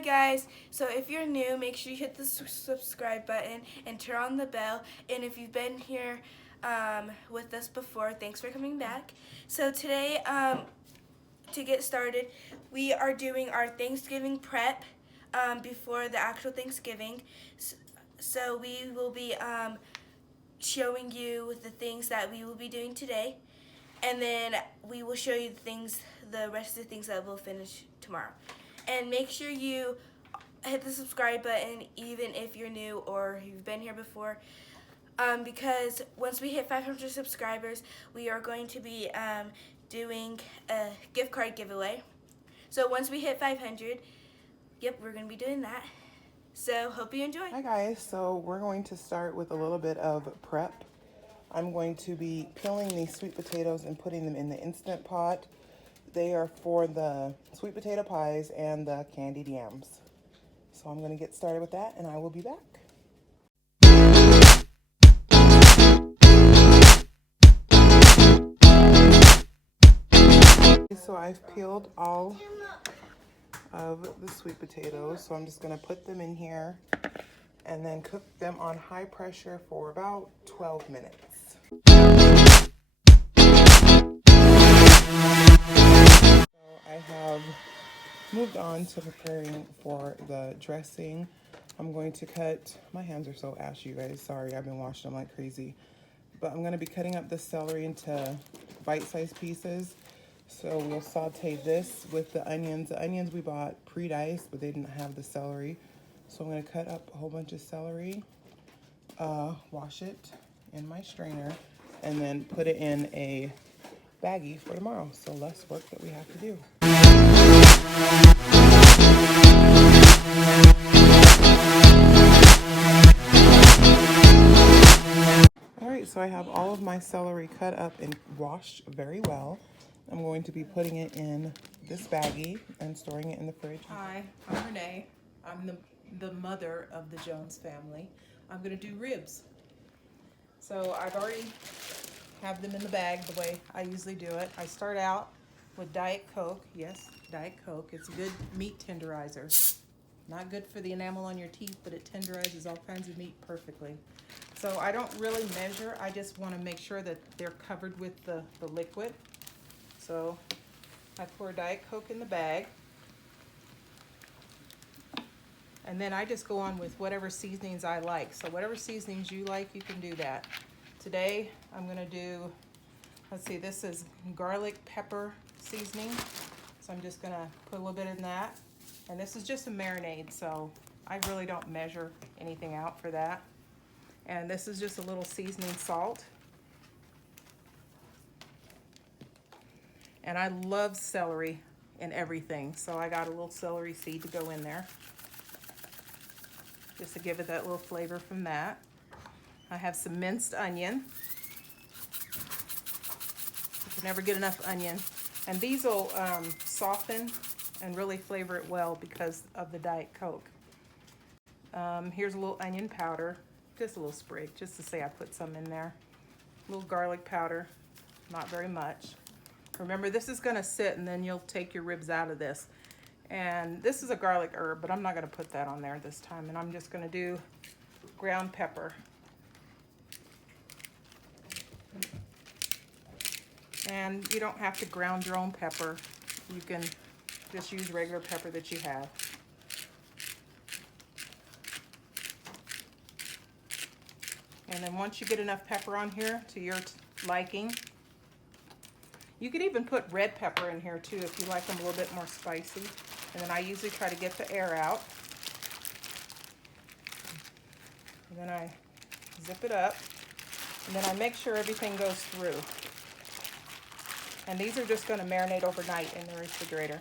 guys, so if you're new, make sure you hit the subscribe button and turn on the bell. And if you've been here with us before, thanks for coming back. So today, to get started, we are doing our Thanksgiving prep before the actual Thanksgiving. So we will be showing you the things that we will be doing today, and then we will show you the rest of the things that we'll finish tomorrow. And make sure you hit the subscribe button even if you're new or you've been here before, because once we hit 500 subscribers, we are going to be doing a gift card giveaway. So once we hit 500, yep, we're going to be doing that. So hope you enjoy. Hi guys, so we're going to start with a little bit of prep. I'm going to be peeling these sweet potatoes and putting them in the Instant Pot. They are for the sweet potato pies and the candied yams. So I'm going to get started with that and I will be back. So I've peeled all of the sweet potatoes, so I'm just going to put them in here and then cook them on high pressure for about 12 minutes. So I have moved on to preparing for the dressing. I'm going to cut, my hands are so ashy, you guys, sorry, I've been washing them like crazy. But I'm going to be cutting up the celery into bite-sized pieces. So we'll saute this with the onions. The onions we bought pre-diced, but they didn't have the celery. So I'm going to cut up a whole bunch of celery, wash it in my strainer, and then put it in a baggie for tomorrow. So less work that we have to do. Alright, so I have all of my celery cut up and washed very well. I'm going to be putting it in this baggie and storing it in the fridge. Hi, I'm Renee. I'm the mother of the Jones family. I'm going to do ribs. So I've already have them in the bag the way I usually do it. I start out with Diet Coke. Yes, Diet Coke. It's a good meat tenderizer. Not good for the enamel on your teeth, but it tenderizes all kinds of meat perfectly. So I don't really measure. I just want to make sure that they're covered with the liquid. So I pour Diet Coke in the bag. And then I just go on with whatever seasonings I like. So whatever seasonings you like, you can do that. Today, I'm gonna do, let's see, this is garlic pepper seasoning. So I'm just gonna put a little bit in that. And this is just a marinade, so I really don't measure anything out for that. And this is just a little seasoning salt. And I love celery in everything, so I got a little celery seed to go in there, just to give it that little flavor from that. I have some minced onion. You can never get enough onion. And these will soften and really flavor it well because of the Diet Coke. Here's a little onion powder, just a little sprig, just to say I put some in there. A little garlic powder, not very much. Remember, this is gonna sit and then you'll take your ribs out of this. And this is a garlic herb, but I'm not gonna put that on there this time. And I'm just gonna do ground pepper. And you don't have to ground your own pepper. You can just use regular pepper that you have. And then once you get enough pepper on here to your liking, you could even put red pepper in here too if you like them a little bit more spicy. And then I usually try to get the air out. And then I zip it up. And then I make sure everything goes through. And these are just going to marinate overnight in the refrigerator.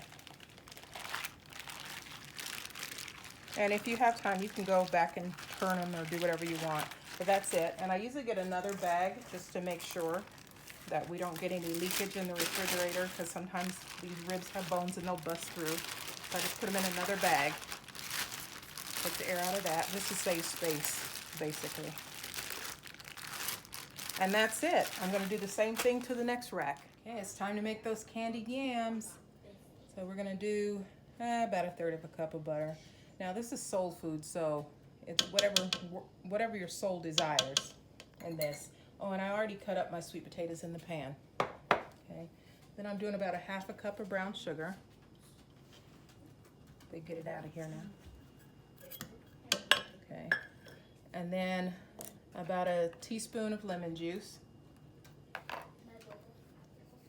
And if you have time, you can go back and turn them or do whatever you want. But that's it. And I usually get another bag just to make sure that we don't get any leakage in the refrigerator, because sometimes these ribs have bones and they'll bust through. So I just put them in another bag. Take the air out of that, just to save space, basically. And that's it. I'm going to do the same thing to the next rack. Okay, it's time to make those candied yams. So we're going to do about a third of a cup of butter. Now this is soul food, so it's whatever your soul desires in this. Oh, and I already cut up my sweet potatoes in the pan. Okay. Then I'm doing about a half a cup of brown sugar. They get it out of here now. Okay. And then about a teaspoon of lemon juice.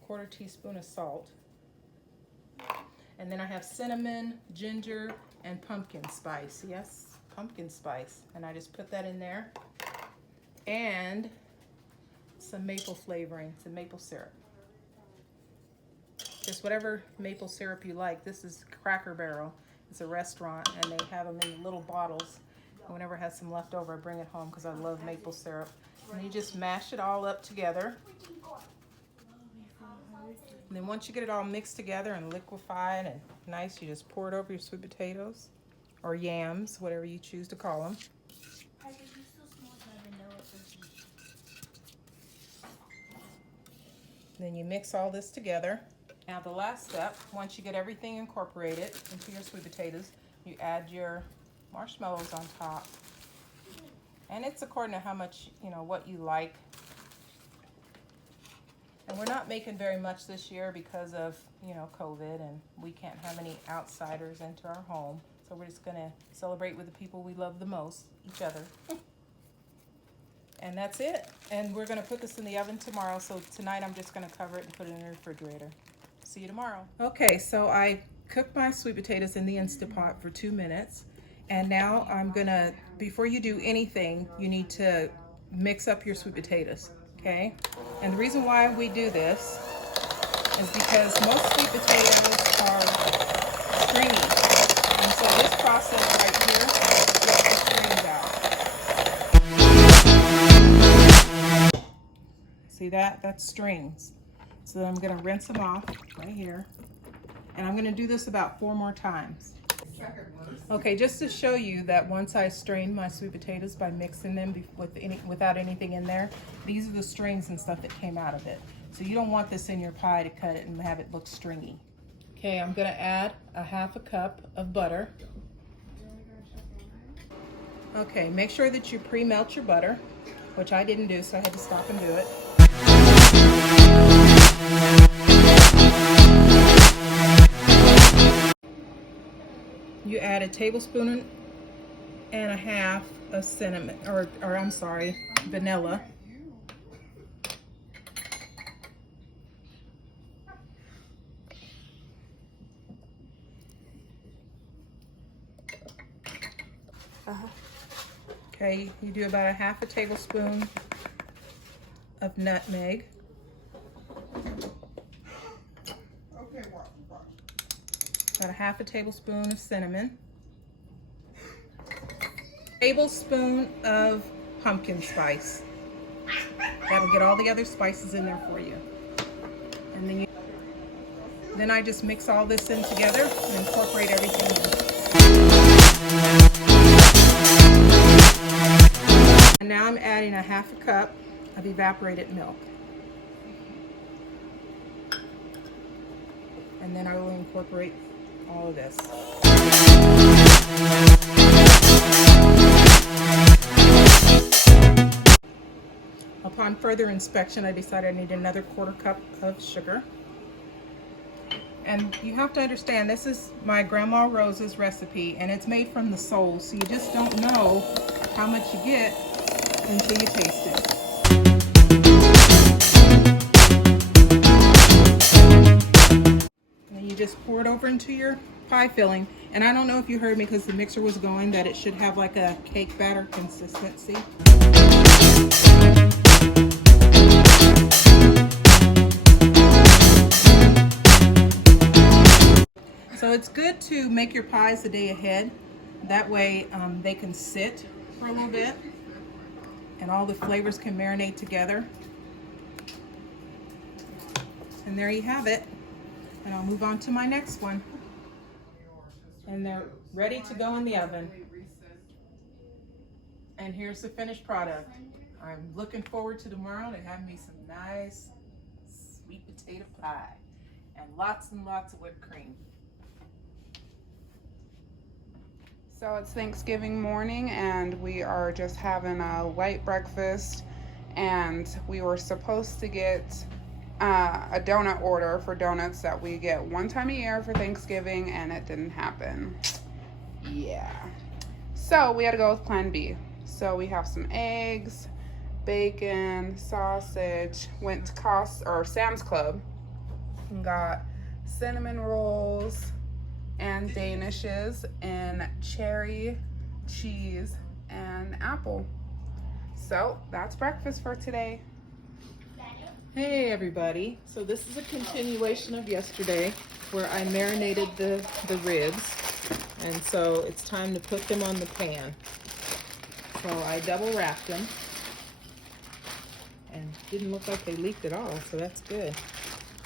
Quarter teaspoon of salt. And then I have cinnamon, ginger, and pumpkin spice. Yes, pumpkin spice. And I just put that in there. And some maple flavoring, some maple syrup. Just whatever maple syrup you like. This is Cracker Barrel. It's a restaurant, and they have them in little bottles. And whenever I have some left over, I bring it home because I love maple syrup. And you just mash it all up together. And then once you get it all mixed together and liquefied and nice, you just pour it over your sweet potatoes or yams, whatever you choose to call them. Then you mix all this together. Now the last step, once you get everything incorporated into your sweet potatoes, you add your marshmallows on top. And it's according to how much, what you like. And we're not making very much this year because of, COVID, and we can't have any outsiders into our home. So we're just gonna celebrate with the people we love the most, each other. And that's it. And we're gonna put this in the oven tomorrow. So tonight I'm just gonna cover it and put it in the refrigerator. See you tomorrow. Okay, so I cooked my sweet potatoes in the Instapot for 2 minutes. And now I'm gonna, before you do anything, you need to mix up your sweet potatoes, okay? And the reason why we do this is because most sweet potatoes are stringy. And so this process right here gets the strings out. See that? That's strings. So then I'm gonna rinse them off right here. And I'm gonna do this about 4 more times. Okay, just to show you that once I strained my sweet potatoes by mixing them without anything in there, these are the strings and stuff that came out of it. So you don't want this in your pie to cut it and have it look stringy. Okay, I'm gonna add a half a cup of butter. Okay, make sure that you pre-melt your butter, which I didn't do, so I had to stop and do it. You add a tablespoon and a half of cinnamon, or I'm sorry, vanilla. Okay, you do about a half a tablespoon of nutmeg. About a half a tablespoon of cinnamon. Tablespoon of pumpkin spice. That'll get all the other spices in there for you. And then I just mix all this in together and incorporate everything in. And now I'm adding a half a cup of evaporated milk. And then I will incorporate all of this. Upon further inspection, I decided I need another quarter cup of sugar. And you have to understand, this is my Grandma Rose's recipe, and it's made from the soul, so you just don't know how much you get until you taste it. And you just pour it over into your pie filling. And I don't know if you heard me because the mixer was going, that it should have like a cake batter consistency. So it's good to make your pies the day ahead. That way they can sit for a little bit and all the flavors can marinate together. And there you have it. And I'll move on to my next one. And they're ready to go in the oven. And here's the finished product. I'm looking forward to tomorrow to have me some nice sweet potato pie and lots of whipped cream. So it's Thanksgiving morning and we are just having a light breakfast, and we were supposed to get a donut order for donuts that we get one time a year for Thanksgiving, and it didn't happen. Yeah. So we had to go with plan B. So we have some eggs, bacon, sausage, went to Sam's Club and got cinnamon rolls and danishes and cherry, cheese, and apple. So that's breakfast for today. Hey everybody. So this is a continuation of yesterday where I marinated the ribs. And so it's time to put them on the pan. So I double wrapped them. And didn't look like they leaked at all, so that's good.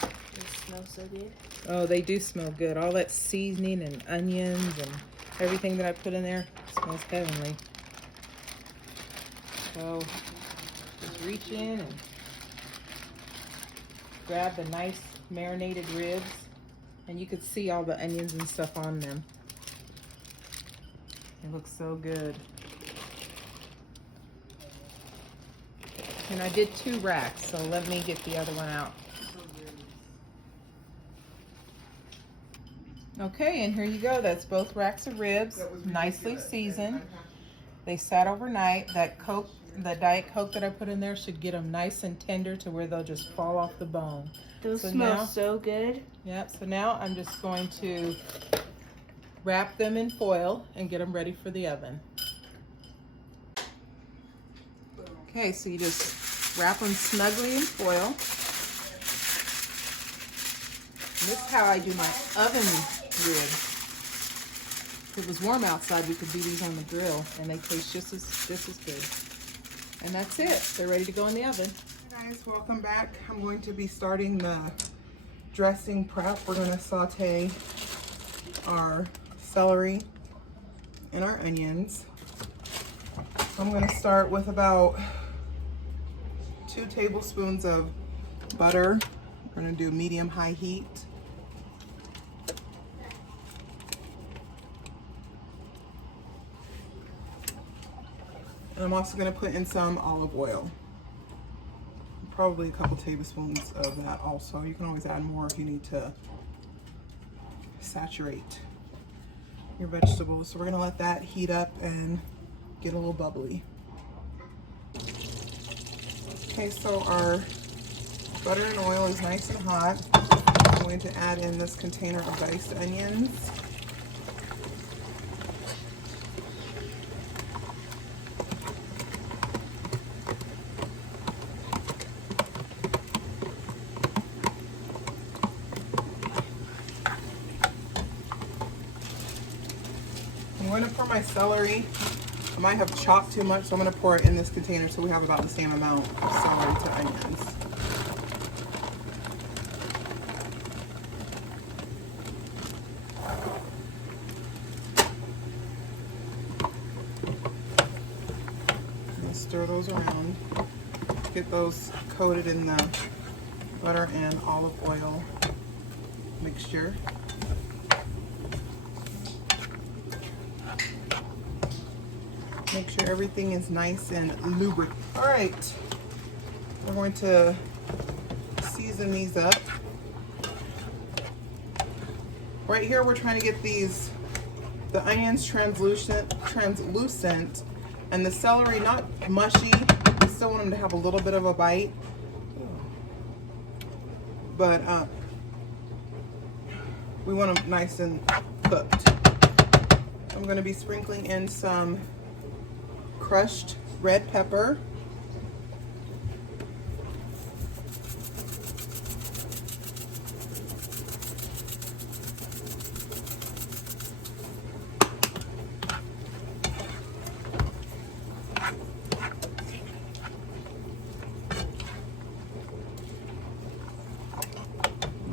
They smell so good. Oh, they do smell good. All that seasoning and onions and everything that I put in there smells heavenly. So just reach in and grab the nice marinated ribs, and you could see all the onions and stuff on them. It looks so good. And I did 2 racks, so let me get the other one out. Okay, and here you go. That's both racks of ribs, nicely seasoned. They sat overnight. That Coke, the Diet Coke that I put in there should get them nice and tender to where they'll just fall off the bone. Those So smell now- so good. Yep, so now I'm just going to wrap them in foil and get them ready for the oven. Okay, so you just wrap them snugly in foil. And this is how I do my oven ribs. If it was warm outside, we could do these on the grill, and they taste just as good. And that's it. They're ready to go in the oven. Hey guys, welcome back. I'm going to be starting the dressing prep. We're going to saute our celery and our onions. I'm going to start with about 2 tablespoons of butter. We're going to do medium-high heat. And I'm also going to put in some olive oil. Probably a couple tablespoons of that also. You can always add more if you need to saturate your vegetables. So we're going to let that heat up and get a little bubbly. Okay, so our butter and oil is nice and hot. I'm going to add in this container of diced onions. I'm going to pour my celery. I might have chopped too much, so I'm going to pour it in this container so we have about the same amount of celery to onions. And stir those around. Get those coated in the butter and olive oil mixture. Make sure everything is nice and lubricated. All right, we're going to season these up. Right here, we're trying to get the onions translucent, and the celery not mushy. We still want them to have a little bit of a bite, but we want them nice and cooked. I'm going to be sprinkling in some crushed red pepper.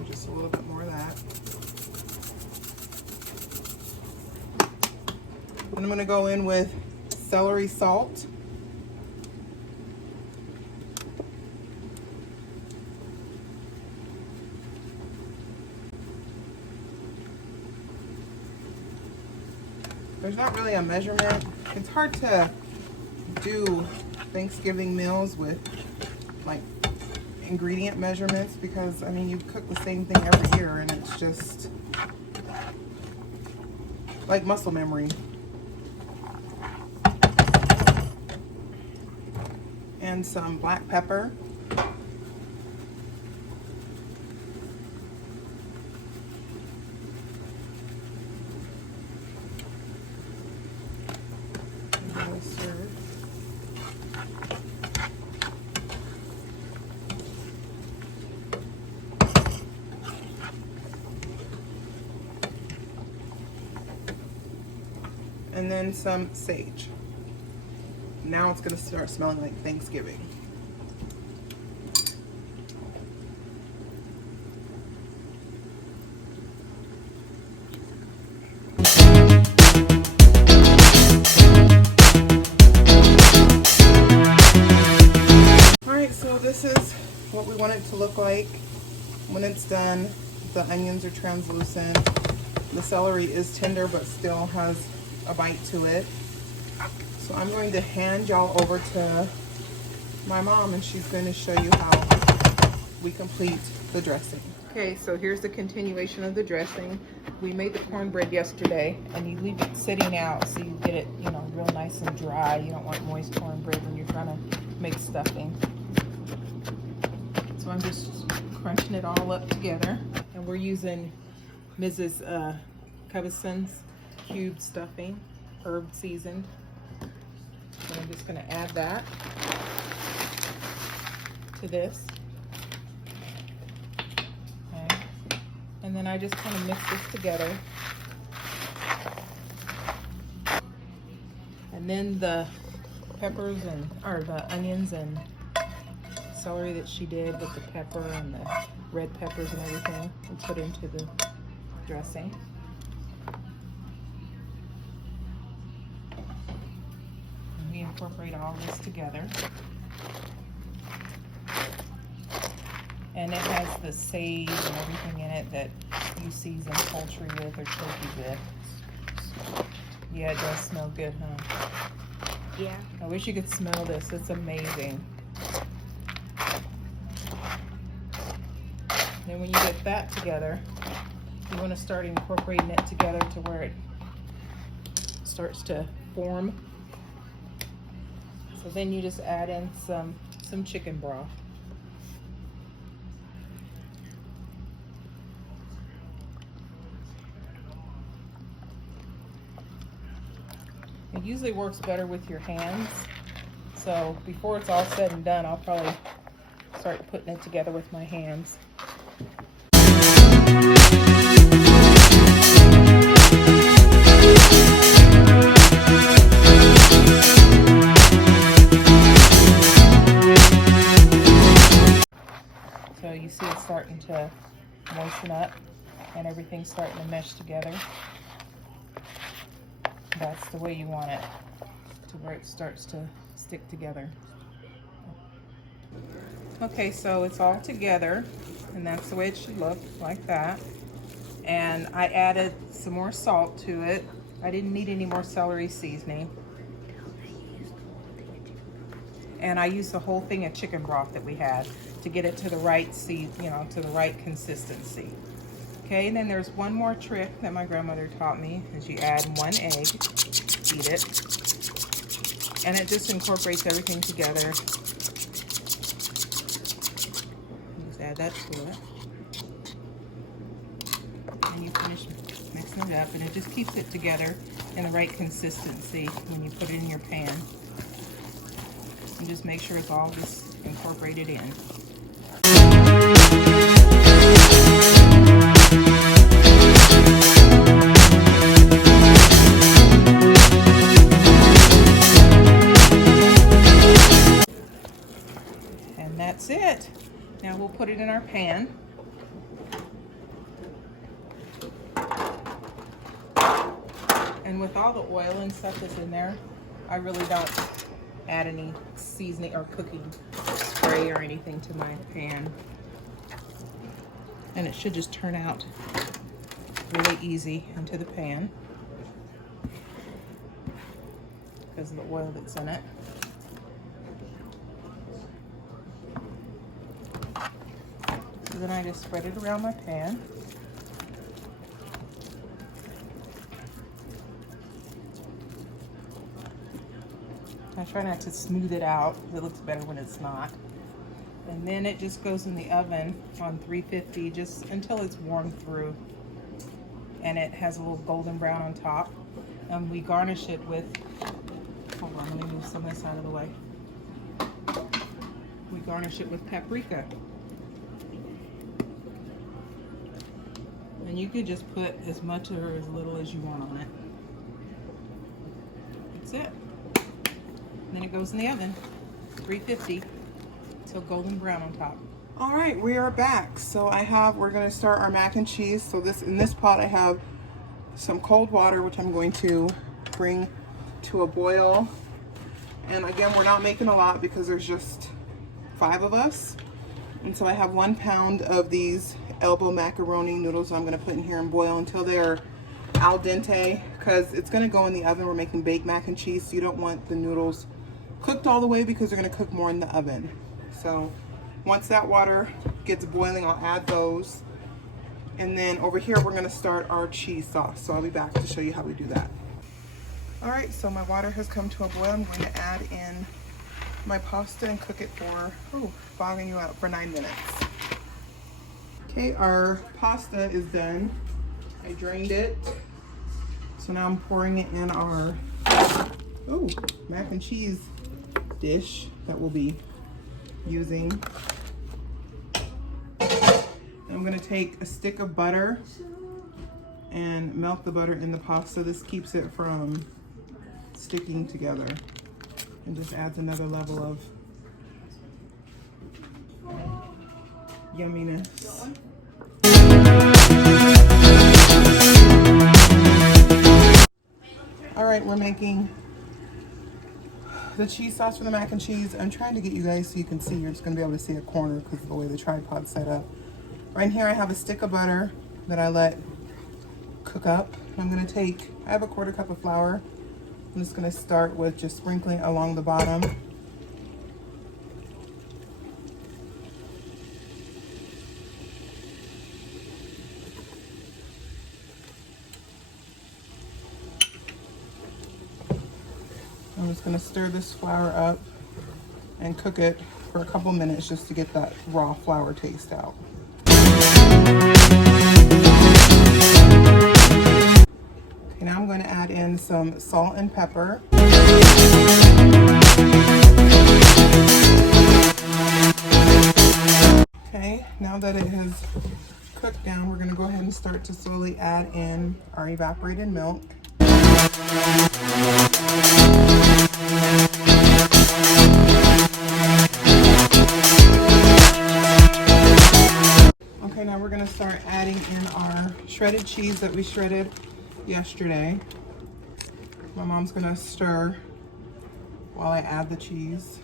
Just a little bit more of that. And I'm going to go in with celery salt. There's not really a measurement. It's hard to do Thanksgiving meals with like ingredient measurements because I mean you cook the same thing every year and it's just like muscle memory. And some black pepper. And then some sage. Now it's gonna start smelling like Thanksgiving. Alright, so this is what we want it to look like when it's done. The onions are translucent. The celery is tender but still has a bite to it. So I'm going to hand y'all over to my mom and she's going to show you how we complete the dressing. Okay, so here's the continuation of the dressing. We made the cornbread yesterday and you leave it sitting out so you get it, you know, real nice and dry. You don't want moist cornbread when you're trying to make stuffing. So I'm just crunching it all up together. And we're using Mrs. Cubison's cube stuffing, herb seasoned. So I'm just gonna add that to this. Okay. And then I just kind of mix this together. And then the peppers or the onions and celery that she did with the pepper and the red peppers and everything, we put into the dressing. And we incorporate all this together. And it has the sage and everything in it that you season poultry with or turkey with. Yeah, it does smell good, huh? Yeah. I wish you could smell this. It's amazing. Then when you get that together, you want to start incorporating it together to where it starts to form. So then you just add in some chicken broth. It usually works better with your hands. So before it's all said and done, I'll probably start putting it together with my hands. So you see it's starting to moisten up and everything's starting to mesh together. That's the way you want it, to where it starts to stick together. Okay, so it's all together and that's the way it should look, like that. And I added some more salt to it. I didn't need any more celery seasoning. And I used the whole thing of chicken broth that we had to get it to the right to the right consistency. Okay, and then there's one more trick that my grandmother taught me, is you add 1 egg, beat it, and it just incorporates everything together. Just add that to it. And you finish mixing it up, and it just keeps it together in the right consistency when you put it in your pan. And just make sure it's all just incorporated in. And that's it. Now we'll put it in our pan. And with all the oil and stuff that's in there, I really don't add any seasoning or cooking spray or anything to my pan. And it should just turn out really easy into the pan. because of the oil that's in it. So then I just spread it around my pan. I try not to smooth it out. It looks better when it's not. And then it just goes in the oven on 350 just until it's warmed through and it has a little golden brown on top. And we garnish it with, hold on, let me move some of this out of the way. We garnish it with paprika. And you could just put as much or as little as you want on it. That's it. And then it goes in the oven, 350, till golden brown on top. All right, we are back. So we're gonna start our mac and cheese. So in this pot I have some cold water, which I'm going to bring to a boil. And again, we're not making a lot because there's just 5 of us. And so I have 1 pound of these elbow macaroni noodles I'm gonna put in here and boil until they're al dente, because it's gonna go in the oven. We're making baked mac and cheese, so you don't want the noodles cooked all the way because they're gonna cook more in the oven. So once that water gets boiling, I'll add those. And then over here, we're gonna start our cheese sauce. So I'll be back to show you how we do that. All right, so my water has come to a boil. I'm going to add in my pasta and cook it for, fogging you out, for 9 minutes. Okay, our pasta is done. I drained it. So now I'm pouring it in our, mac and cheese dish that we'll be using. I'm gonna take a stick of butter and melt the butter in the pasta. This keeps it from sticking together and just adds another level of yumminess. All right, we're making the cheese sauce for the mac and cheese. I'm trying to get you guys so you can see. You're just gonna be able to see a corner because of the way the tripod's set up. Right here I have a stick of butter that I let cook up. I'm gonna I have a 1/4 cup of flour. I'm just gonna start with just sprinkling along the bottom. I'm just gonna stir this flour up and cook it for a couple minutes just to get that raw flour taste out. Okay, now I'm going to add in some salt and pepper. Okay, now that it has cooked down, we're going to go ahead and start to slowly add in our evaporated milk. Okay, now we're going to start adding in our shredded cheese that we shredded yesterday. My mom's going to stir while I add the cheese.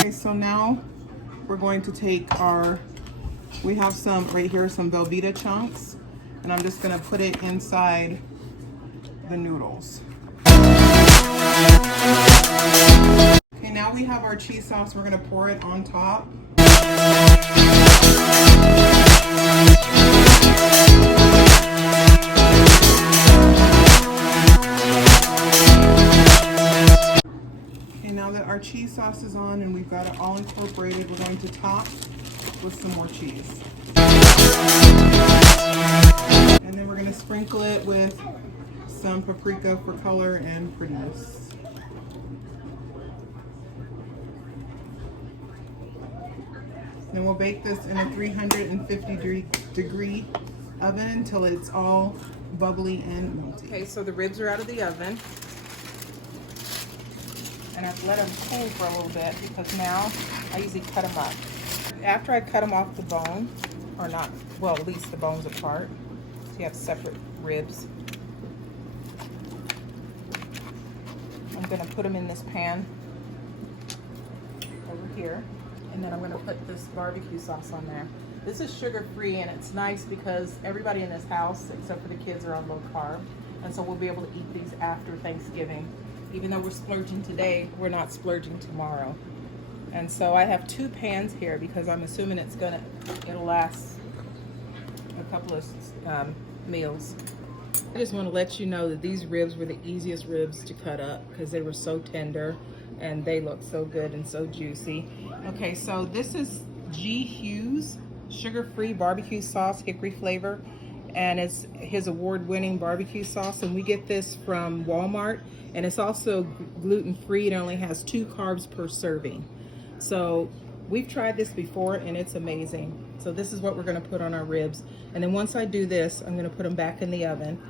Okay, so now we're going to take we have some right here, some Velveeta chunks, and I'm just going to put it inside the noodles. Okay, now we have our cheese sauce. We're going to pour it on top. Okay, now that our cheese sauce is on and we've got it all incorporated, we're going to top with some more cheese. And then we're going to sprinkle it with some paprika for color and prettiness. Then we'll bake this in a 350-degree oven until it's all bubbly and melty. Okay, so the ribs are out of the oven. And I've let them cool for a little bit because now I usually cut them up. After I cut them off the bone, or not, well, at least the bones apart, so you have separate ribs. I'm gonna put them in this pan over here, And then I'm gonna put this barbecue sauce on there. This is sugar-free, and it's nice because everybody in this house, except for the kids, are on low carb. And so we'll be able to eat these after Thanksgiving. Even though we're splurging today, we're not splurging tomorrow. And so I have 2 pans here because I'm assuming it'll last a couple of meals. I just want to let you know that these ribs were the easiest ribs to cut up because they were so tender and they look so good and so juicy. Okay, so this is G. Hughes sugar-free barbecue sauce, hickory flavor, and it's his award-winning barbecue sauce, and we get this from Walmart, and it's also gluten-free. It only has 2 carbs per serving. So we've tried this before and it's amazing. So this is what we're going to put on our ribs, and then once I do this, I'm going to put them back in the oven.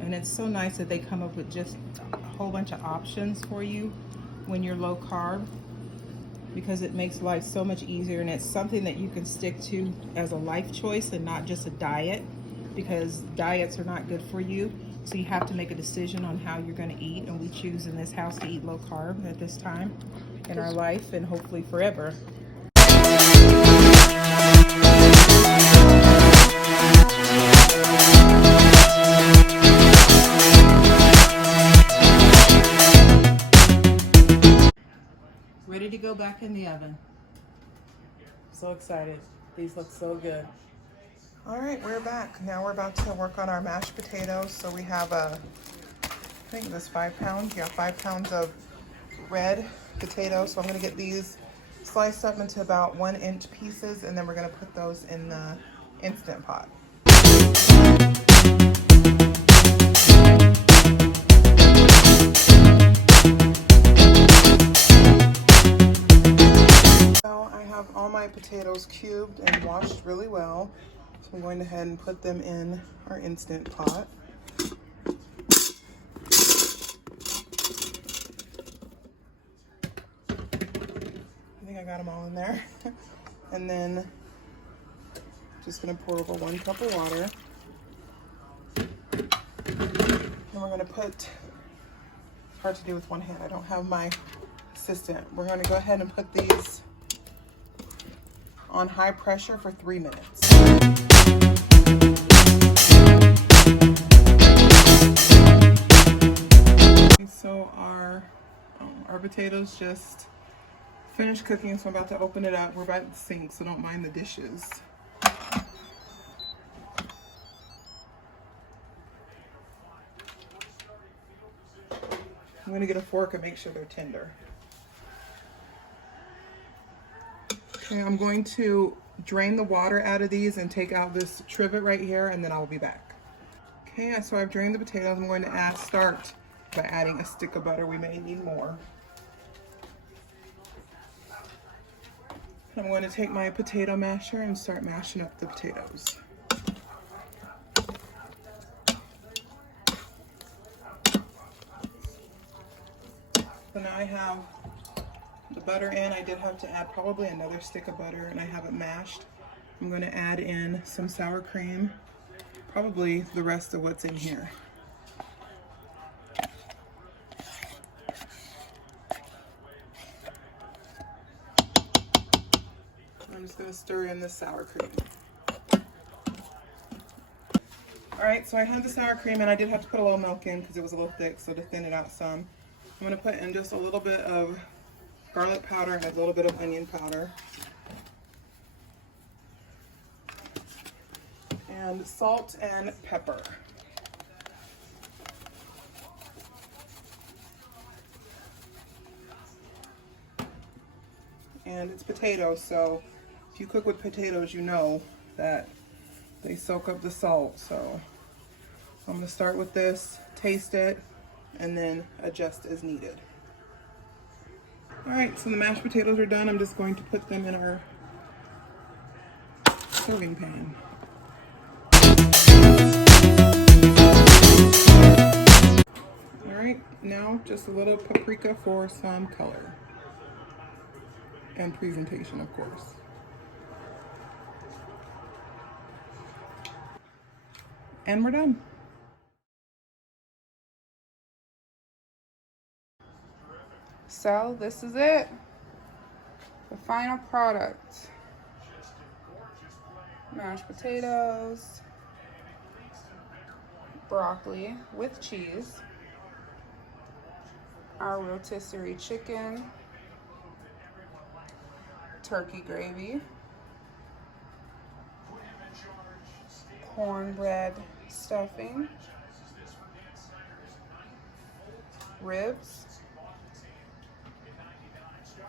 And it's so nice that they come up with just a whole bunch of options for you when you're low carb, because it makes life so much easier, and it's something that you can stick to as a life choice and not just a diet, because diets are not good for you. So you have to make a decision on how you're going to eat, and we choose in this house to eat low carb at this time in our life and hopefully forever. Ready to go back in the oven. So excited. These look so good. All right, we're back. Now we're about to work on our mashed potatoes. So we have I think this 5 pounds. Yeah, 5 pounds of red potatoes. So I'm gonna get these sliced up into about 1-inch pieces, and then we're gonna put those in the Instant Pot. So I have all my potatoes cubed and washed really well. So I'm going ahead and put them in our Instant Pot. I think I got them all in there. And then just gonna pour over 1 cup of water. And we're gonna put, hard to do with one hand, I don't have my assistant. We're gonna go ahead and put these on high pressure for 3 minutes. So our potatoes just finished cooking, so I'm about to open it up. We're about to sink, so don't mind the dishes. I'm gonna get a fork and make sure they're tender. Okay, I'm going to drain the water out of these and take out this trivet right here, and then I'll be back. Okay, so I've drained the potatoes. I'm going to start by adding a stick of butter. We may need more. I'm going to take my potato masher and start mashing up the potatoes. So now I have the butter in. I did have to add probably another stick of butter, and I have it mashed. I'm going to add in some sour cream, probably the rest of what's in here. I'm just going to stir in the sour cream. All right, so I had the sour cream, and I did have to put a little milk in because it was a little thick, so to thin it out some. I'm going to put in just a little bit of garlic powder and a little bit of onion powder. And salt and pepper. And it's potatoes, so if you cook with potatoes, you know that they soak up the salt. So I'm going to start with this, taste it, and then adjust as needed. All right, so the mashed potatoes are done. I'm just going to put them in our serving pan. All right, now just a little paprika for some color and presentation, of course. And we're done. So this is it. The final product. Mashed potatoes, broccoli with cheese, our rotisserie chicken, turkey gravy, cornbread stuffing, ribs,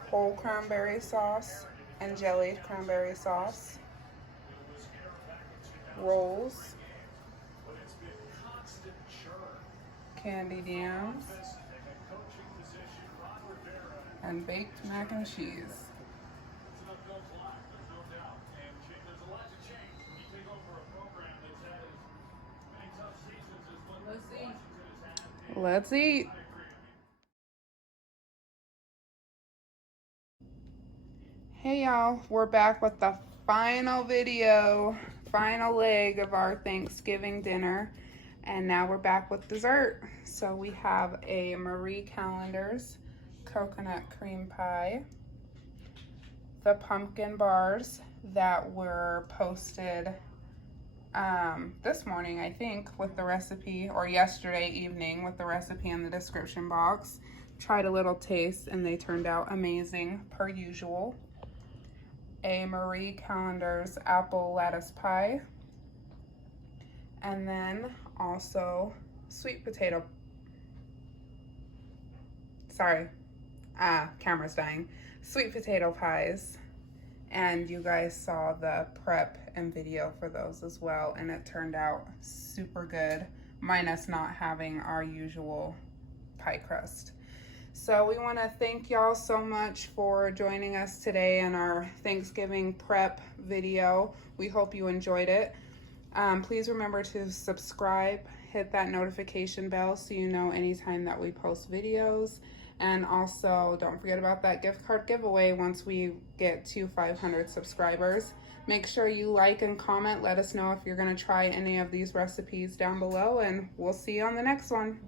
whole cranberry sauce and jellied cranberry sauce, rolls, candied yams, and baked mac and cheese. Let's eat. Hey y'all, we're back with the final video, final leg of our Thanksgiving dinner, and now we're back with dessert. So we have a Marie Callender's coconut cream pie, the pumpkin bars that were posted this morning, I think, with the recipe, or yesterday evening with the recipe in the description box. Tried a little taste and they turned out amazing per usual. A Marie Callender's apple lattice pie, and then also sweet potato, camera's dying, sweet potato pies. And you guys saw the prep and video for those as well, and it turned out super good, minus not having our usual pie crust. So we want to thank y'all so much for joining us today in our Thanksgiving prep video. We hope you enjoyed it. Please remember to subscribe, hit that notification bell so you know anytime that we post videos. And also don't forget about that gift card giveaway once we get to 500 subscribers. Make sure you like and comment. Let us know if you're going to try any of these recipes down below, and we'll see you on the next one.